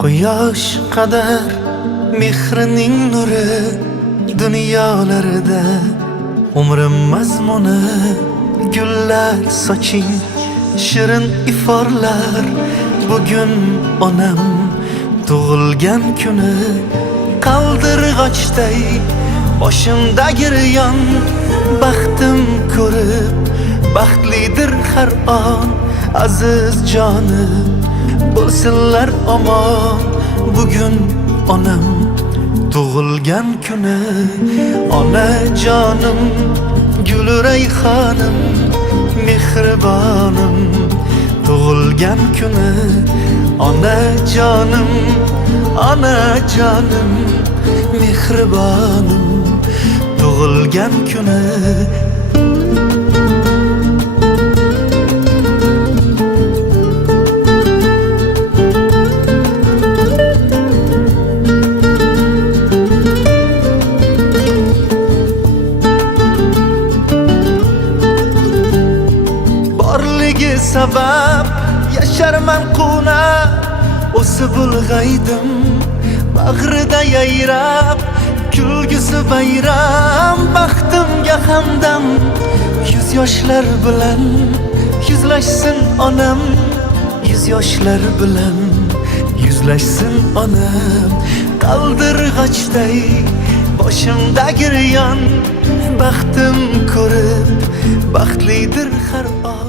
Quyosh qadar mehrining nuri dunyolarida umrim mazmuni gullar soching shirin iforlar. Bugun onam tug'ilgan kuni qaldirg'ochday boshimda giryon. Baxtim ko'rib baxtlidir har on aziz jonim bo'lsinlar omon. Bugun onam tug'ilgan kuni onajonim gul rayhonim mehribonim tug'ilgan kuni onajonim onajonim mehribonim tug'ilgan kuni. Sabab yasharman quna o'sib ulg'aydim bag'rida yayrab kulgisi bayram. Baxtimga hamdam yuz yoshlar bilan yuzlashsin onam, yuz yoshlar bilan yuzlashsin onam. Qaldirg'ochday boshimda giryon baxtim ko'rib baxtlidir har on